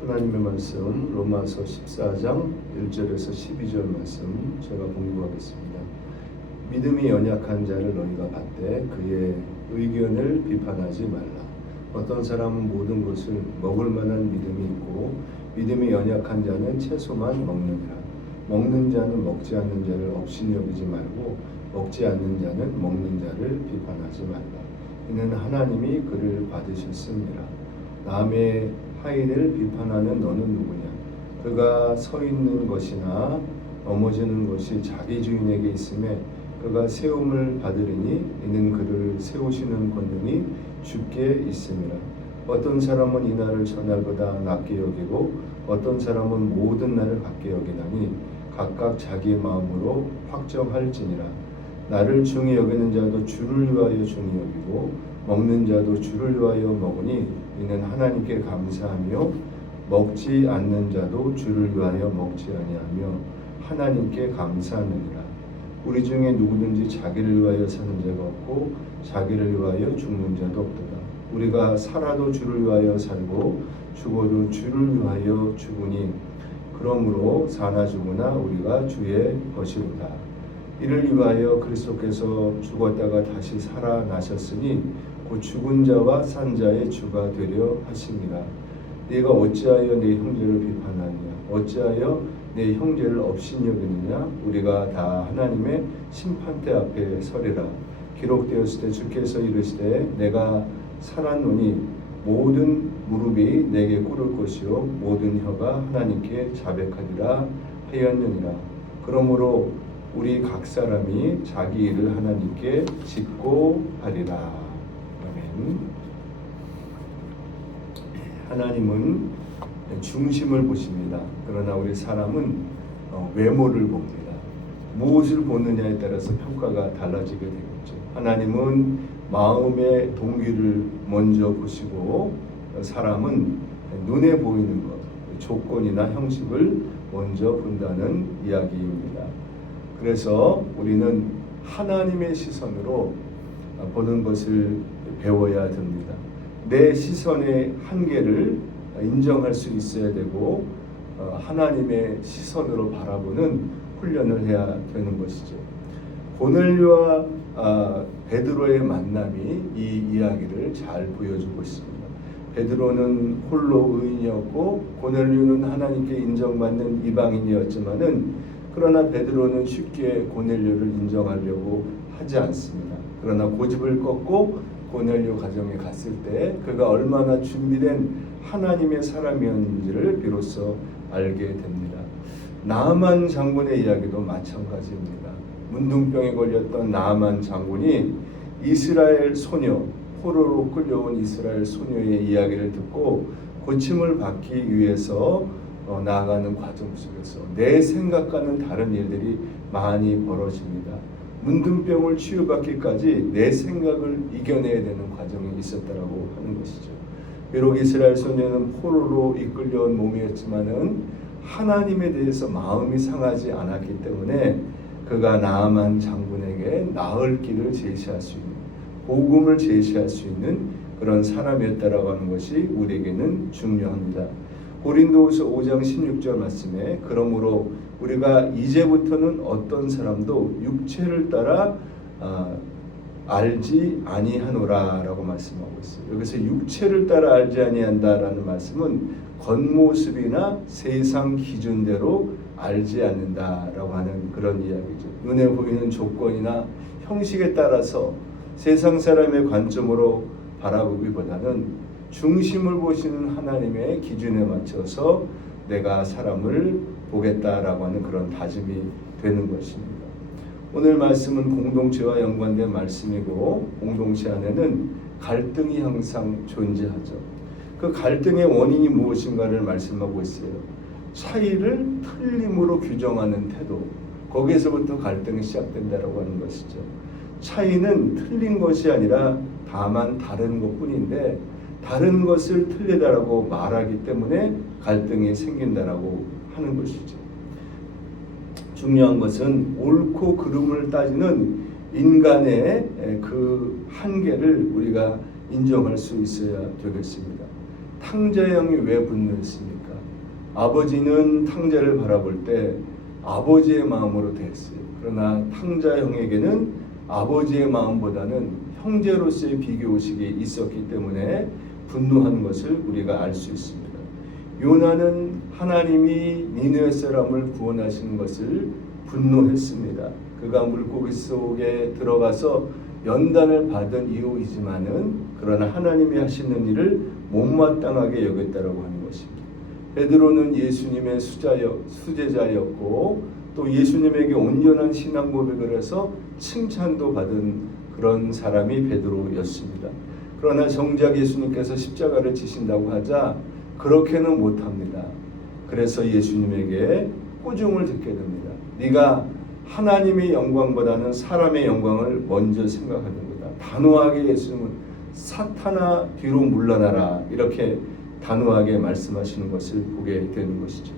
하나님의 말씀 로마서 14장 1절에서 12절 말씀 제가 공부하겠습니다. 믿음이 연약한 자를 너희가 받되 그의 의견을 비판하지 말라. 어떤 사람은 모든 것을 먹을 만한 믿음이 있고 믿음이 연약한 자는 채소만 먹느니라. 먹는 자는 먹지 않는 자를 업신이 여기지 말고 먹지 않는 자는 먹는 자를 비판하지 말라. 이는 하나님이 그를 받으셨습니다. 남의 하인을 비판하는 너는 누구냐? 그가 서 있는 것이나 넘어지는 것이 자기 주인에게 있음에 그가 세움을 받으리니 이는 그를 세우시는 권능이 주께 있음이라. 어떤 사람은 이 날을 저날보다 낮게 여기고 어떤 사람은 모든 날을 같게 여기나니 각각 자기 마음으로 확정할지니라. 나를 중히 여기는 자도 주를 위하여 중히 여기고 먹는 자도 주를 위하여 먹으니 이는 하나님께 감사하며 먹지 않는 자도 주를 위하여 먹지 아니하며 하나님께 감사하느니라. 우리 중에 누구든지 자기를 위하여 사는 자가 없고 자기를 위하여 죽는 자도 없도다. 우리가 살아도 주를 위하여 살고 죽어도 주를 위하여 죽으니 그러므로 사나 죽으나 우리가 주의 것이로다. 이를 위하여 그리스도께서 죽었다가 다시 살아나셨으니 곧 죽은 자와 산 자의 주가 되려 하심이라. 네가 어찌하여 네 형제를 비판하느냐? 어찌하여 내 형제를 업신이 여기느냐? 우리가 다 하나님의 심판대 앞에 서리라. 기록되었을 때 주께서 이르시되 내가 살았노니 모든 무릎이 내게 꿇을 것이요 모든 혀가 하나님께 자백하리라 하였느니라. 그러므로 우리 각 사람이 자기 일을 하나님께 짓고 하리라. 아멘. 하나님은 중심을 보십니다. 그러나 우리 사람은 외모를 봅니다. 무엇을 보느냐에 따라서 평가가 달라지게 되겠죠. 하나님은 마음의 동기를 먼저 보시고 사람은 눈에 보이는 것, 조건이나 형식을 먼저 본다는 이야기입니다. 그래서 우리는 하나님의 시선으로 보는 것을 배워야 됩니다. 내 시선의 한계를 인정할 수 있어야 되고 하나님의 시선으로 바라보는 훈련을 해야 되는 것이죠. 고넬료와 베드로의 만남이 이 이야기를 잘 보여주고 있습니다. 베드로는 홀로 의인이었고 고넬료는 하나님께 인정받는 이방인이었지만은 그러나 베드로는 쉽게 고넬료를 인정하려고 하지 않습니다. 그러나 고집을 꺾고 고넬료 가정에 갔을 때 그가 얼마나 준비된 하나님의 사람이었는지를 비로소 알게 됩니다. 나아만 장군의 이야기도 마찬가지입니다. 문둥병에 걸렸던 나아만 장군이 이스라엘 소녀, 포로로 끌려온 이스라엘 소녀의 이야기를 듣고 고침을 받기 위해서 나아가는 과정 속에서 내 생각과는 다른 일들이 많이 벌어집니다. 문둥병을 치유받기까지 내 생각을 이겨내야 되는 과정이 있었다라고 하는 것이죠. 비록 이스라엘 소녀는 포로로 이끌려온 몸이었지만은 하나님에 대해서 마음이 상하지 않았기 때문에 그가 나아만 장군에게 나을 길을 제시할 수 있는, 복음을 제시할 수 있는 그런 사람이었다라고 하는 것이 우리에게는 중요합니다. 고린도후서 5장 16절 말씀에 그러므로 우리가 이제부터는 어떤 사람도 육체를 따라 알지 아니하노라라고 말씀하고 있어요. 여기서 육체를 따라 알지 아니한다라는 말씀은 겉모습이나 세상 기준대로 알지 않는다라고 하는 그런 이야기죠. 눈에 보이는 조건이나 형식에 따라서 세상 사람의 관점으로 바라보기보다는 중심을 보시는 하나님의 기준에 맞춰서 내가 사람을 보겠다라고 하는 그런 다짐이 되는 것입니다. 오늘 말씀은 공동체와 연관된 말씀이고 공동체 안에는 갈등이 항상 존재하죠. 그 갈등의 원인이 무엇인가를 말씀하고 있어요. 차이를 틀림으로 규정하는 태도, 거기에서부터 갈등이 시작된다라고 하는 것이죠. 차이는 틀린 것이 아니라 다만 다른 것뿐인데 다른 것을 틀리다라고 말하기 때문에 갈등이 생긴다라고 하는 것이죠. 중요한 것은 옳고 그름을 따지는 인간의 그 한계를 우리가 인정할 수 있어야 되겠습니다. 탕자형이 왜 분노했습니까? 아버지는 탕자를 바라볼 때 아버지의 마음으로 대했어요. 그러나 탕자 형에게는 아버지의 마음보다는 형제로서의 비교의식이 있었기 때문에 분노한 것을 우리가 알 수 있습니다. 요나는 하나님이 니느웨 사람을 구원하시는 것을 분노했습니다. 그가 물고기 속에 들어가서 연단을 받은 이유이지만은 그러나 하나님이 하시는 일을 못마땅하게 여겼다라고 하는 것입니다. 베드로는 예수님의 수제자였고 또 예수님에게 온전한 신앙 고백을 해서 칭찬도 받은 그런 사람이 베드로였습니다. 그러나 정작 예수님께서 십자가를 지신다고 하자 그렇게는 못합니다. 그래서 예수님에게 꾸중을 듣게 됩니다. 네가 하나님의 영광보다는 사람의 영광을 먼저 생각하는 거다. 단호하게 예수님은 사탄아 뒤로 물러나라 이렇게 단호하게 말씀하시는 것을 보게 되는 것이죠.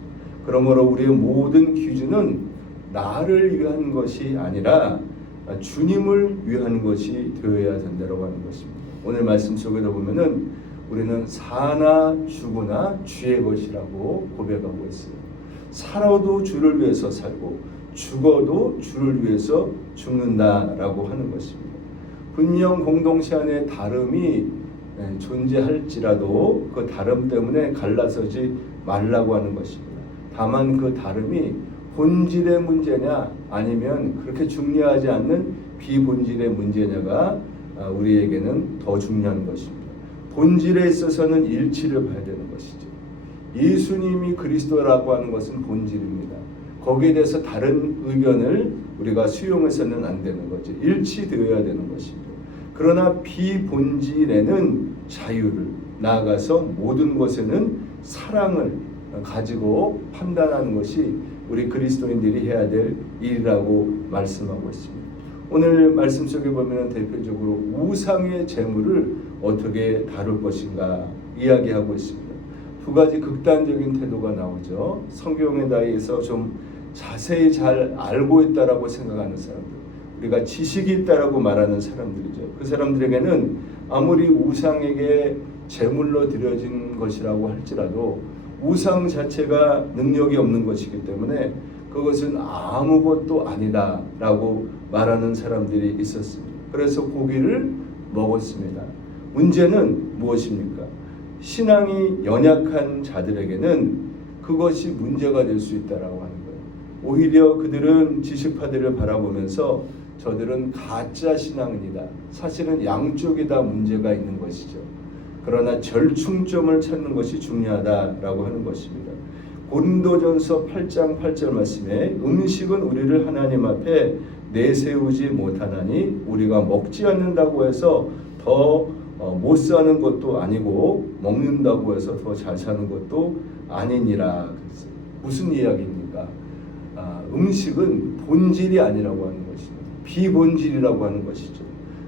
그러므로 우리의 모든 기준은 나를 위한 것이 아니라 주님을 위한 것이 되어야 된다고 하는 것입니다. 오늘 말씀 속에도 보면은 우리는 사나 죽으나 주의 것이라고 고백하고 있어요. 살아도 주를 위해서 살고 죽어도 주를 위해서 죽는다라고 하는 것입니다. 분명 공동체 안에 다름이 존재할지라도 그 다름 때문에 갈라서지 말라고 하는 것입니다. 다만 그 다름이 본질의 문제냐 아니면 그렇게 중요하지 않는 비본질의 문제냐가 우리에게는 더 중요한 것입니다. 본질에 있어서는 일치를 봐야 되는 것이죠. 예수님이 그리스도라고 하는 것은 본질입니다. 거기에 대해서 다른 의견을 우리가 수용해서는 안 되는 거죠. 일치되어야 되는 것입니다. 그러나 비본질에는 자유를 나아가서 모든 것에는 사랑을 가지고 판단하는 것이 우리 그리스도인들이 해야 될 일이라고 말씀하고 있습니다. 오늘 말씀 속에 보면 대표적으로 우상의 재물을 어떻게 다룰 것인가 이야기하고 있습니다. 두 가지 극단적인 태도가 나오죠. 성경에 대해서 좀 자세히 잘 알고 있다라고 생각하는 사람들, 우리가 지식이 있다라고 말하는 사람들이죠. 그 사람들에게는 아무리 우상에게 제물로 드려진 것이라고 할지라도 우상 자체가 능력이 없는 것이기 때문에 그것은 아무것도 아니다라고 말하는 사람들이 있었습니다. 그래서 고기를 먹었습니다. 문제는 무엇입니까? 신앙이 연약한 자들에게는 그것이 문제가 될 수 있다라고 하는 거예요. 오히려 그들은 지식파들을 바라보면서 저들은 가짜 신앙이다. 사실은 양쪽이 다 문제가 있는 것이죠. 그러나 절충점을 찾는 것이 중요하다라고 하는 것입니다. 고린도전서 8장 8절 말씀에 음식은 우리를 하나님 앞에 내세우지 못하나니 우리가 먹지 않는다고 해서 더 못 사는 것도 아니고 먹는다고 해서 더 잘 사는 것도 아니니라. 무슨 이야기입니까? 음식은 본질이 아니라고 하는 것입니다. 비본질이라고 하는 것이죠.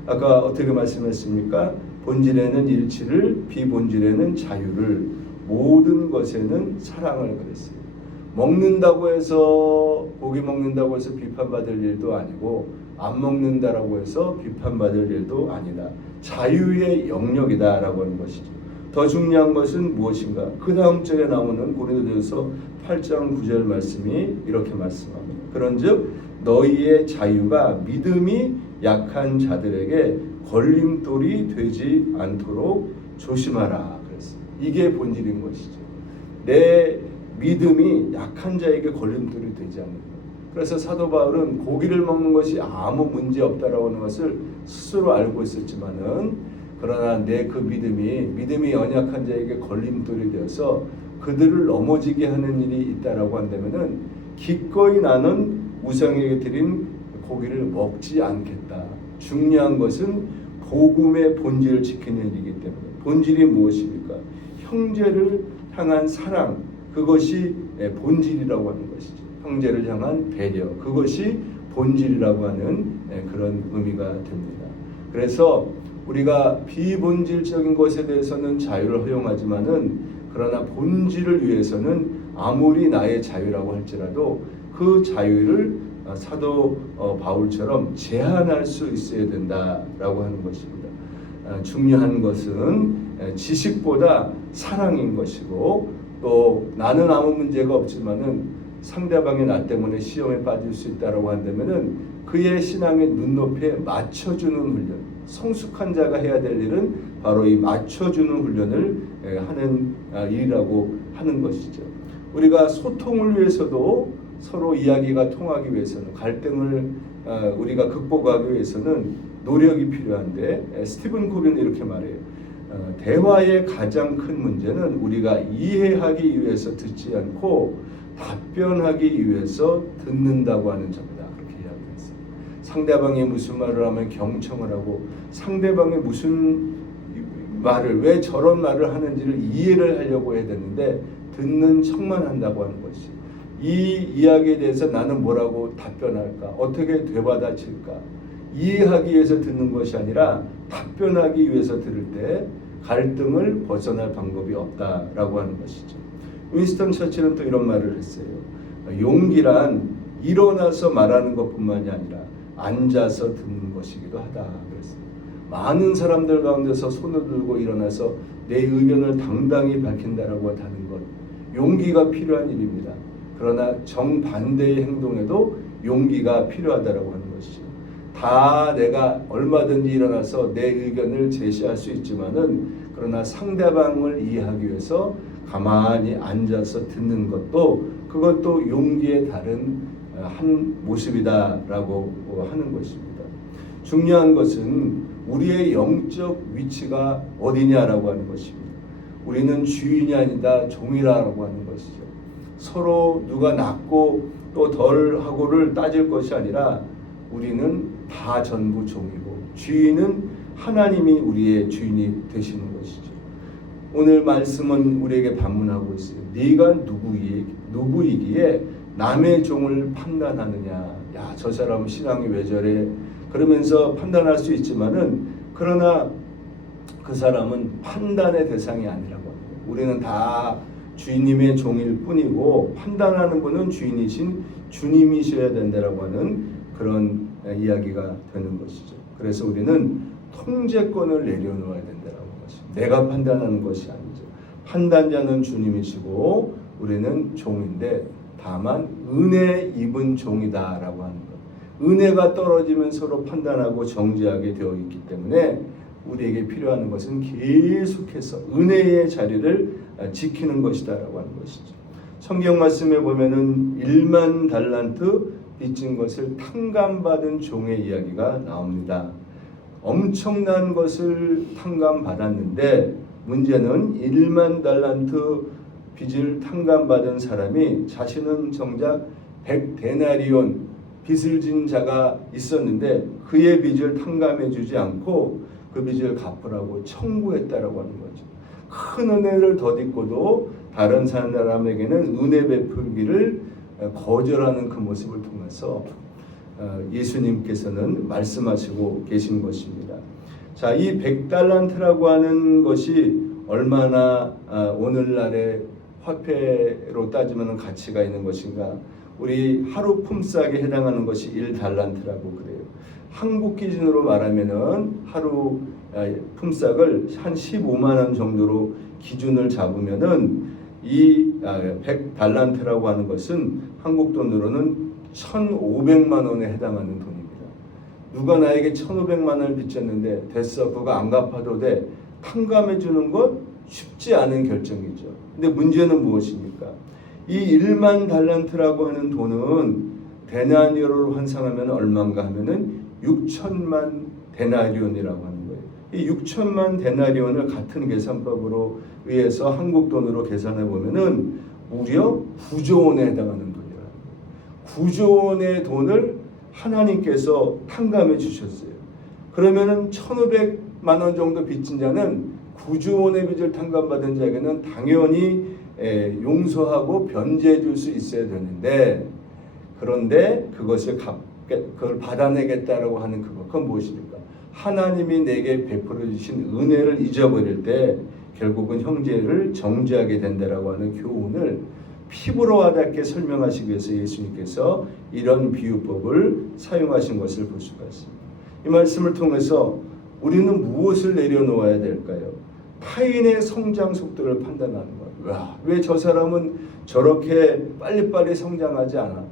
아까 어떻게 말씀했습니까? 본질에는 일치를, 비본질에는 자유를, 모든 것에는 사랑을 그랬어요. 먹는다고 해서 고기 먹는다고 해서 비판받을 일도 아니고 안 먹는다라고 해서 비판받을 일도 아니다. 자유의 영역이다라고 하는 것이죠. 더 중요한 것은 무엇인가? 그 다음 절에 나오는 고린도전서 8장 9절 말씀이 이렇게 말씀합니다. 그런즉 너희의 자유가 믿음이 약한 자들에게 걸림돌이 되지 않도록 조심하라. 그랬어요. 이게 본질인 것이죠. 내 믿음이 약한 자에게 걸림돌이 되지 않는 것. 그래서 사도 바울은 고기를 먹는 것이 아무 문제 없다라고 하는 것을 스스로 알고 있었지만은 그러나 내 그 믿음이 연약한 자에게 걸림돌이 되어서 그들을 넘어지게 하는 일이 있다라고 한다면은 기꺼이 나는 우상에게 드린 고기를 먹지 않겠다. 중요한 것은 복음의 본질을 지키는 일이기 때문에 본질이 무엇입니까? 형제를 향한 사랑, 그것이 본질이라고 하는 것이죠. 형제를 향한 배려, 그것이 본질이라고 하는 그런 의미가 됩니다. 그래서 우리가 비본질적인 것에 대해서는 자유를 허용하지만은 그러나 본질을 위해서는 아무리 나의 자유라고 할지라도 그 자유를 사도 바울처럼 제한할 수 있어야 된다라고 하는 것입니다. 중요한 것은 지식보다 사랑인 것이고 또 나는 아무 문제가 없지만은 상대방이 나 때문에 시험에 빠질 수 있다라고 한다면은 그의 신앙의 눈높이에 맞춰주는 훈련, 성숙한 자가 해야 될 일은 바로 이 맞춰주는 훈련을 하는 일이라고 하는 것이죠. 우리가 소통을 위해서도 서로 이야기가 통하기 위해서는 갈등을 우리가 극복하기 위해서는 노력이 필요한데 스티븐 코비는 이렇게 말해요. 대화의 가장 큰 문제는 우리가 이해하기 위해서 듣지 않고 답변하기 위해서 듣는다고 하는 점이다. 그렇게 이야기했어요. 상대방이 무슨 말을 하면 경청을 하고 상대방이 무슨 말을 왜 저런 말을 하는지를 이해를 하려고 해야 되는데 듣는 척만 한다고 하는 것이 이 이야기에 대해서 나는 뭐라고 답변할까? 어떻게 되받아칠까? 이해하기 위해서 듣는 것이 아니라 답변하기 위해서 들을 때 갈등을 벗어날 방법이 없다라고 하는 것이죠. 윈스턴 처칠은 또 이런 말을 했어요. 용기란 일어나서 말하는 것뿐만이 아니라 앉아서 듣는 것이기도 하다 그랬어요. 많은 사람들 가운데서 손을 들고 일어나서 내 의견을 당당히 밝힌다라고 하는 것, 용기가 필요한 일입니다. 그러나 정반대의 행동에도 용기가 필요하다라고 하는 것이죠. 다 내가 얼마든지 일어나서 내 의견을 제시할 수 있지만은 그러나 상대방을 이해하기 위해서 가만히 앉아서 듣는 것도 그것도 용기의 다른 한 모습이다라고 하는 것입니다. 중요한 것은 우리의 영적 위치가 어디냐라고 하는 것입니다. 우리는 주인이 아니다 종이라고 하는 것이죠. 서로 누가 낫고 또 덜하고를 따질 것이 아니라 우리는 다 전부 종이고 주인은 하나님이 우리의 주인이 되시는 것이죠. 오늘 말씀은 우리에게 반문하고 있어요. 네가 누구이기에 남의 종을 판단하느냐. 야, 저 사람은 신앙이 왜 저래? 그러면서 판단할 수 있지만은 그러나 그 사람은 판단의 대상이 아니라고 합니다. 우리는 다 주인님의 종일 뿐이고 판단하는 분은 주인이신 주님이셔야 된다라고 하는 그런 이야기가 되는 것이죠. 그래서 우리는 통제권을 내려놓아야 된다라고 하는 것입니다. 내가 판단하는 것이 아니죠. 판단자는 주님이시고 우리는 종인데 다만 은혜 입은 종이다라고 하는 것. 은혜가 떨어지면 서로 판단하고 정죄하게 되어 있기 때문에 우리에게 필요한 것은 계속해서 은혜의 자리를 지키는 것이다라고 하는 것이죠. 성경 말씀에 보면은 1만 달란트 빚진 것을 탕감받은 종의 이야기가 나옵니다. 엄청난 것을 탕감받았는데 문제는 1만 달란트 빚을 탕감받은 사람이 자신은 정작 100데나리온 빚을 진 자가 있었는데 그의 빚을 탕감해 주지 않고 그 빚을 갚으라고 청구했다라고 하는 거죠. 큰 은혜를 덧입고도 다른 사람에게는 은혜 베풀기를 거절하는 그 모습을 통해서 예수님께서는 말씀하시고 계신 것입니다. 자, 이 100달란트라고 하는 것이 얼마나 오늘날의 화폐로 따지면 가치가 있는 것인가? 우리 하루 품삯에 해당하는 것이 1달란트라고 그래요. 한국 기준으로 말하면은 하루 품삯을 한 15만 원 정도로 기준을 잡으면은 이 100달란트라고 하는 것은 한국 돈으로는 1,500만 원에 해당하는 돈입니다. 누가 나에게 1,500만 원을 빚졌는데 됐어, 그거 안 갚아도 돼. 탕감해 주는 것 쉽지 않은 결정이죠. 근데 문제는 무엇입니까? 이 1만 달란트라고 하는 돈은 데나리온으로 환산하면 얼마인가 하면은 6천만 데나리온이라고 하는 거예요. 이 6천만 데나리온을 같은 계산법으로 의해서 한국 돈으로 계산해 보면은 무려 9조 원에 해당하는 돈이라는 거예요. 9조 원의 돈을 하나님께서 탕감해 주셨어요. 그러면은 1,500만 원 정도 빚진 자는 9조 원의 빚을 탕감받은 자에게는 당연히 용서하고 변제해 줄 수 있어야 되는데 그런데 그것을 그걸 받아내겠다라고 하는 그건 무엇입니까? 하나님이 내게 베풀어 주신 은혜를 잊어버릴 때 결국은 형제를 정죄하게 된다라고 하는 교훈을 피부로 와닿게 설명하시기 위해서 예수님께서 이런 비유법을 사용하신 것을 볼 수가 있습니다. 이 말씀을 통해서 우리는 무엇을 내려놓아야 될까요? 타인의 성장 속도를 판단하는 것. 와, 왜 저 사람은 저렇게 빨리빨리 성장하지 않아?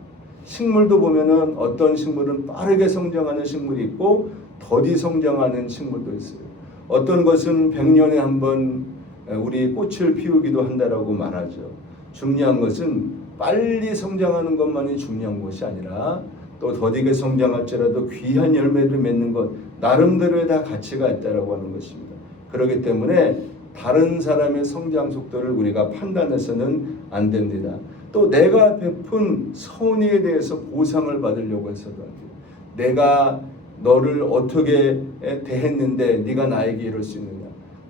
식물도 보면은 어떤 식물은 빠르게 성장하는 식물이 있고 더디 성장하는 식물도 있어요. 어떤 것은 100년에 한 번 우리 꽃을 피우기도 한다라고 말하죠. 중요한 것은 빨리 성장하는 것만이 중요한 것이 아니라 또 더디게 성장할지라도 귀한 열매를 맺는 것 나름대로의 다 가치가 있다라고 하는 것입니다. 그렇기 때문에 다른 사람의 성장 속도를 우리가 판단해서는 안 됩니다. 또 내가 베푼 선의에 대해서 보상을 받으려고 해서도 안 돼요. 내가 너를 어떻게 대했는데 네가 나에게 이럴 수 있느냐.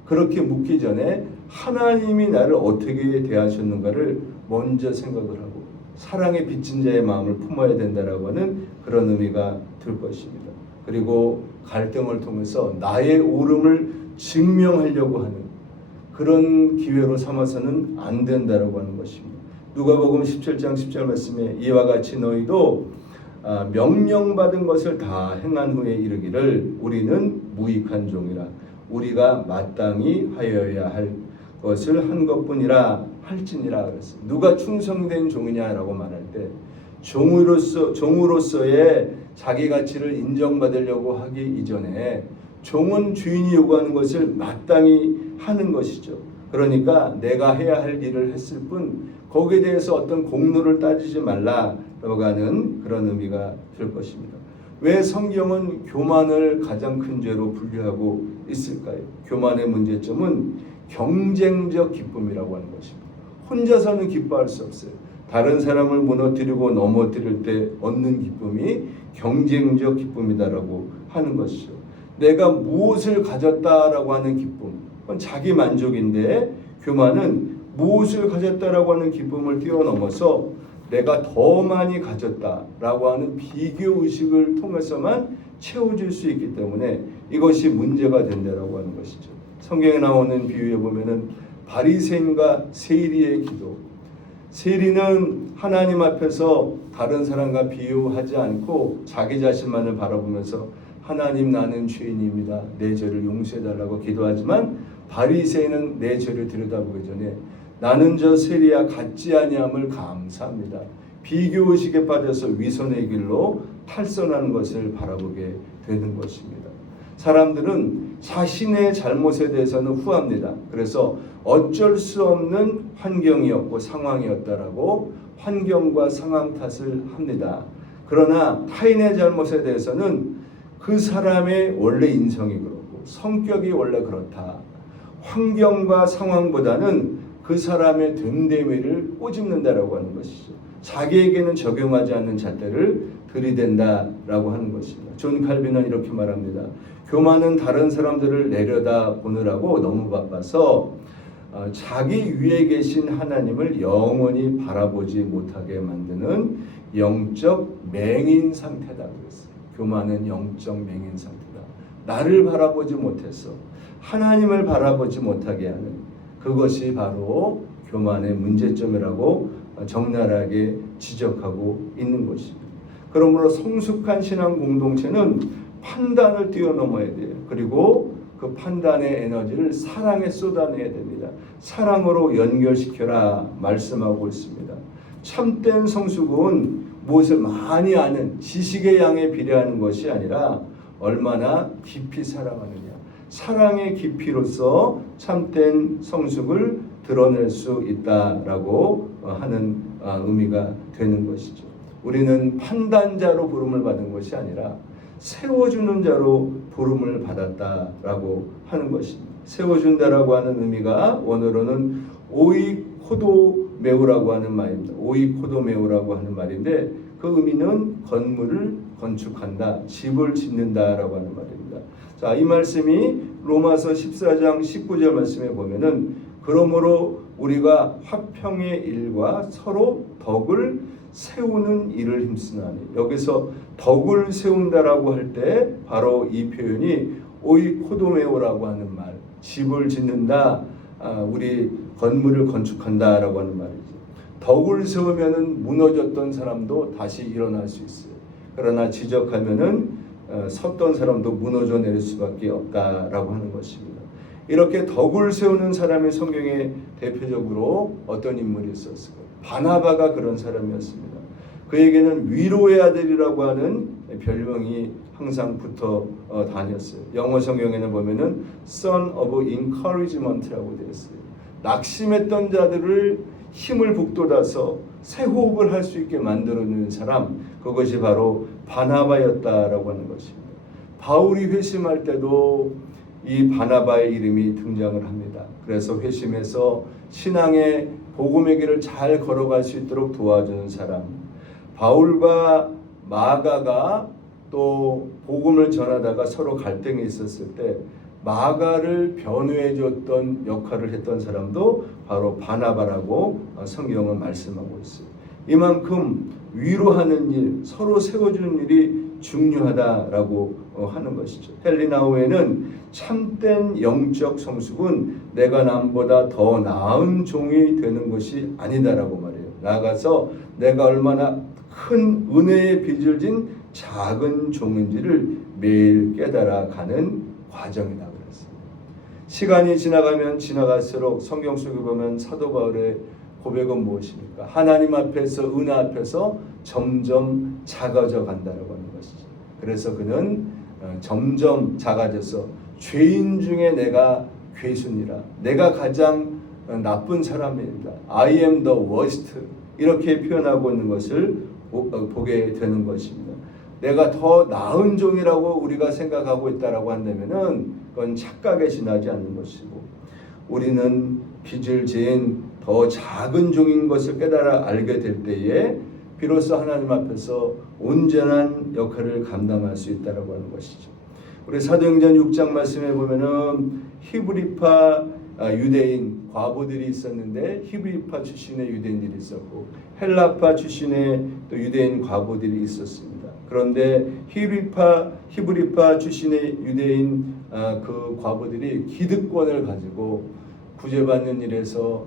그렇게 묻기 전에 하나님이 나를 어떻게 대하셨는가를 먼저 생각을 하고 사랑에 빚진 자의 마음을 품어야 된다라고 하는 그런 의미가 들 것입니다. 그리고 갈등을 통해서 나의 옳음을 증명하려고 하는 그런 기회로 삼아서는 안 된다라고 하는 것입니다. 누가복음 17장 10절 말씀에 이와 같이 너희도 명령받은 것을 다 행한 후에 이르기를 우리는 무익한 종이라 우리가 마땅히 하여야 할 것을 한 것뿐이라 할지니라 그랬어요. 누가 충성된 종이냐라고 말할 때 종으로서의 자기 가치를 인정받으려고 하기 이전에 종은 주인이 요구하는 것을 마땅히 하는 것이죠. 그러니까 내가 해야 할 일을 했을 뿐 거기에 대해서 어떤 공로를 따지지 말라라고 하는 그런 의미가 될 것입니다. 왜 성경은 교만을 가장 큰 죄로 분류하고 있을까요? 교만의 문제점은 경쟁적 기쁨이라고 하는 것입니다. 혼자서는 기뻐할 수 없어요. 다른 사람을 무너뜨리고 넘어뜨릴 때 얻는 기쁨이 경쟁적 기쁨이다라고 하는 것이죠. 내가 무엇을 가졌다라고 하는 기쁨, 그건 자기 만족인데 교만은 무엇을 가졌다라고 하는 기쁨을 뛰어넘어서 내가 더 많이 가졌다라고 하는 비교 의식을 통해서만 채워질 수 있기 때문에 이것이 문제가 된다라고 하는 것이죠. 성경에 나오는 비유에 보면은 바리새인과 세리의 기도. 세리는 하나님 앞에서 다른 사람과 비교하지 않고 자기 자신만을 바라보면서 하나님 나는 죄인입니다. 내 죄를 용서해달라고 기도하지만 바리새인은 내 죄를 들여다보기 전에 나는 저 세리와 같지 아니함을 감사합니다. 비교의식에 빠져서 위선의 길로 탈선하는 것을 바라보게 되는 것입니다. 사람들은 자신의 잘못에 대해서는 후합니다. 그래서 어쩔 수 없는 환경이었고 상황이었다라고 환경과 상황 탓을 합니다. 그러나 타인의 잘못에 대해서는 그 사람의 원래 인성이 그렇고 성격이 원래 그렇다. 환경과 상황보다는 그 사람의 됨됨이를 꼬집는다라고 하는 것이죠. 자기에게는 적용하지 않는 잣대를 들이댄다라고 하는 것입니다. 존 칼빈은 이렇게 말합니다. 교만은 다른 사람들을 내려다 보느라고 너무 바빠서 자기 위에 계신 하나님을 영원히 바라보지 못하게 만드는 영적 맹인 상태다 그랬어요. 교만은 영적 맹인 상태다. 나를 바라보지 못해서 하나님을 바라보지 못하게 하는 그것이 바로 교만의 문제점이라고 적나라하게 지적하고 있는 것입니다. 그러므로 성숙한 신앙 공동체는 판단을 뛰어넘어야 돼요. 그리고 그 판단의 에너지를 사랑에 쏟아내야 됩니다. 사랑으로 연결시켜라 말씀하고 있습니다. 참된 성숙은 무엇을 많이 아는 지식의 양에 비례하는 것이 아니라 얼마나 깊이 사랑하느냐. 사랑의 깊이로서 참된 성숙을 드러낼 수 있다라고 하는 의미가 되는 것이죠. 우리는 판단자로 부름을 받은 것이 아니라 세워주는 자로 부름을 받았다라고 하는 것입니다. 세워준다라고 하는 의미가 원어로는 오이코도메오라고 하는 말입니다. 오이코도메오라고 하는 말인데 그 의미는 건물을 건축한다, 집을 짓는다라고 하는 말입니다. 자, 이 말씀이 로마서 14장 19절 말씀에 보면은 그러므로 우리가 화평의 일과 서로 덕을 세우는 일을 힘쓰나니 여기서 덕을 세운다라고 할 때 바로 이 표현이 오이코도메오라고 하는 말, 집을 짓는다, 우리 건물을 건축한다라고 하는 말이죠. 덕을 세우면은 무너졌던 사람도 다시 일어날 수 있어요. 그러나 지적하면은 섰던 사람도 무너져 내릴 수밖에 없다라고 하는 것입니다. 이렇게 덕을 세우는 사람이 성경에 대표적으로 어떤 인물이 있었을까요? 바나바가 그런 사람이었습니다. 그에게는 위로의 아들이라고 하는 별명이 항상 붙어 다녔어요. 영어 성경에는 보면은 Son of Encouragement라고 되어 있어요. 낙심했던 자들을 힘을 북돋아서 새 호흡을 할 수 있게 만들어주는 사람, 그것이 바로 바나바였다라고 하는 것입니다. 바울이 회심할 때도 이 바나바의 이름이 등장을 합니다. 그래서 회심해서 신앙의 복음의 길을 잘 걸어갈 수 있도록 도와주는 사람, 바울과 마가가 또 복음을 전하다가 서로 갈등이 있었을 때 마가를 변호해 줬던 역할을 했던 사람도 바로 바나바라고 성경은 말씀하고 있어요. 이만큼 위로하는 일, 서로 세워주는 일이 중요하다라고 하는 것이죠. 헬리나우에는 참된 영적 성숙은 내가 남보다 더 나은 종이 되는 것이 아니다라고 말해요. 나아가서 내가 얼마나 큰 은혜의 빚을 진 작은 종인지를 매일 깨달아가는 과정이다 그랬어요. 시간이 지나가면 지나갈수록 성경 속에 보면 사도 바울의 고백은 무엇입니까? 하나님 앞에서, 은혜 앞에서 점점 작아져 간다라고 하는 것이죠. 그래서 그는 점점 작아져서 죄인 중에 내가 괴순이라, 내가 가장 나쁜 사람입니다. I am the worst, 이렇게 표현하고 있는 것을 보게 되는 것입니다. 내가 더 나은 종이라고 우리가 생각하고 있다라고 한다면은 그건 착각에 지나지 않는 것이고, 우리는 빚을 지은 더 작은 종인 것을 깨달아 알게 될 때에 비로소 하나님 앞에서 온전한 역할을 감당할 수 있다라고 하는 것이죠. 우리 사도행전 6장 말씀에 보면은 히브리파 유대인 과부들이 있었는데 히브리파 출신의 유대인들이 있었고 헬라파 출신의 또 유대인 과부들이 있었습니다. 그런데 히브리파 출신의 유대인 그 과부들이 기득권을 가지고 구제받는 일에서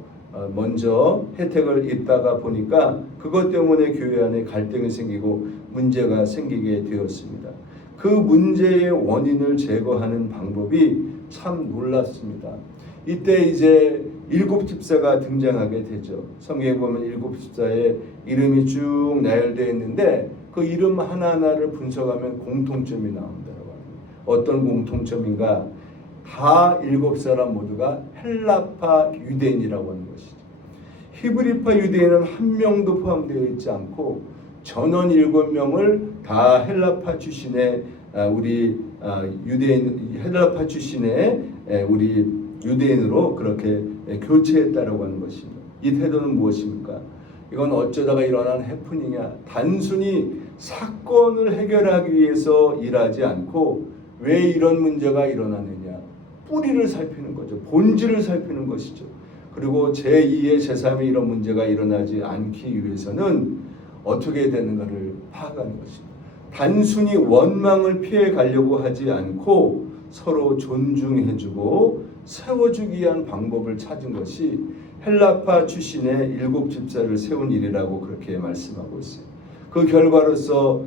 먼저 혜택을 입다가 보니까 그것 때문에 교회 안에 갈등이 생기고 문제가 생기게 되었습니다. 그 문제의 원인을 제거하는 방법이 참 놀랍습니다. 이때 이제 일곱 집사가 등장하게 되죠. 성경에 보면 일곱 집사의 이름이 쭉 나열되어 있는데 그 이름 하나하나를 분석하면 공통점이 나온다고 합니다. 어떤 공통점인가? 다 일곱 사람 모두가 헬라파 유대인이라고 하는 것이죠. 히브리파 유대인은 한 명도 포함되어 있지 않고 전원 7명을 다 헬라파 출신의 우리 유대인, 헬라파 출신의 우리 유대인으로 그렇게 교체했다라고 하는 것입니다. 이 태도는 무엇입니까? 이건 어쩌다가 일어난 해프닝이야. 단순히 사건을 해결하기 위해서 일하지 않고 왜 이런 문제가 일어나느냐, 뿌리를 살피는 거죠. 본질을 살피는 것이죠. 그리고 제2의 제3의 이런 문제가 일어나지 않기 위해서는 어떻게 되는가를 파악하는 것입니다. 단순히 원망을 피해 가려고 하지 않고 서로 존중해주고 세워주기 위한 방법을 찾은 것이 헬라파 출신의 일곱 집사를 세운 일이라고 그렇게 말씀하고 있어요. 그 결과로서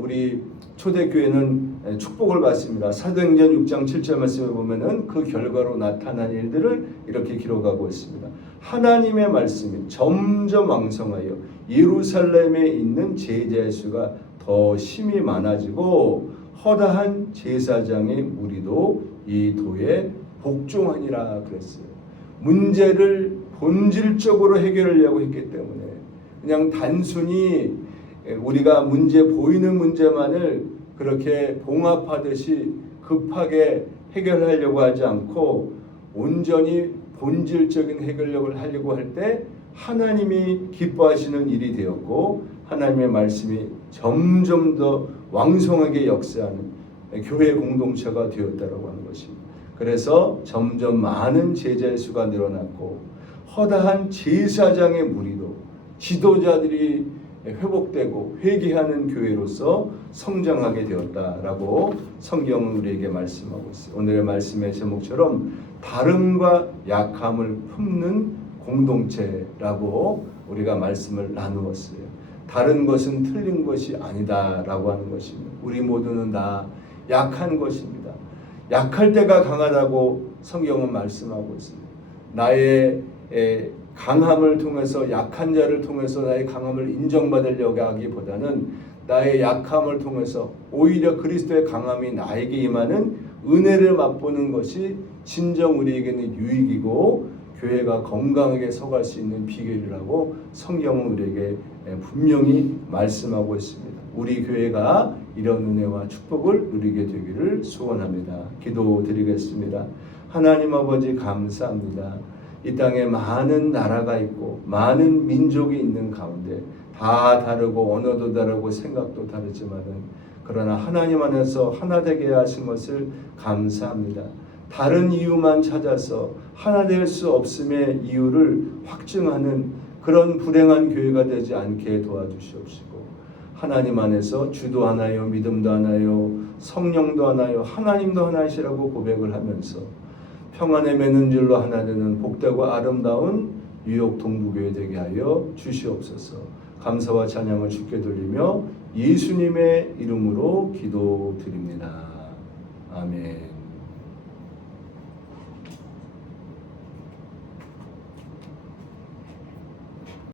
우리 초대교회는 축복을 받습니다. 사도행전 6장 7절 말씀에 보면은 그 결과로 나타난 일들을 이렇게 기록하고 있습니다. 하나님의 말씀이 점점 왕성하여 예루살렘에 있는 제자의 수가 더 심히 많아지고 허다한 제사장의 무리도 이 도에 복종하니라 그랬어요. 문제를 본질적으로 해결하려고 했기 때문에 그냥 단순히 우리가 보이는 문제만을 그렇게 봉합하듯이 급하게 해결하려고 하지 않고 온전히 본질적인 해결력을 하려고 할 때 하나님이 기뻐하시는 일이 되었고 하나님의 말씀이 점점 더 왕성하게 역사하는 교회 공동체가 되었다라고 하는 것입니다. 그래서 점점 많은 제자의 수가 늘어났고 허다한 제사장의 무리도 지도자들이 회복되고 회개하는 교회로서 성장하게 되었다라고 성경은 우리에게 말씀하고 있어요. 오늘의 말씀의 제목처럼 다름과 약함을 품는 공동체라고 우리가 말씀을 나누었어요. 다른 것은 틀린 것이 아니다라고 하는 것입니다. 우리 모두는 다 약한 것입니다. 약할 때가 강하다고 성경은 말씀하고 있습니다. 나의 강함을 통해서, 약한 자를 통해서 나의 강함을 인정받으려고 하기보다는 나의 약함을 통해서 오히려 그리스도의 강함이 나에게 임하는 은혜를 맛보는 것이 진정 우리에게는 유익이고 교회가 건강하게 서갈 수 있는 비결이라고 성경은 우리에게 분명히 말씀하고 있습니다. 우리 교회가 이런 은혜와 축복을 누리게 되기를 소원합니다. 기도드리겠습니다. 하나님 아버지 감사합니다. 이 땅에 많은 나라가 있고 많은 민족이 있는 가운데 다 다르고 언어도 다르고 생각도 다르지만은 그러나 하나님 안에서 하나 되게 하신 것을 감사합니다. 다른 이유만 찾아서 하나 될 수 없음의 이유를 확증하는 그런 불행한 교회가 되지 않게 도와주시옵시고, 하나님 안에서 주도 하나요, 믿음도 하나요, 성령도 하나요, 하나님도 하나이시라고 고백을 하면서 평안에 맺는 줄로 하나 되는 복되고 아름다운 뉴욕 동부교회 되게 하여 주시옵소서. 감사와 찬양을 주께 돌리며 예수님의 이름으로 기도드립니다. 아멘.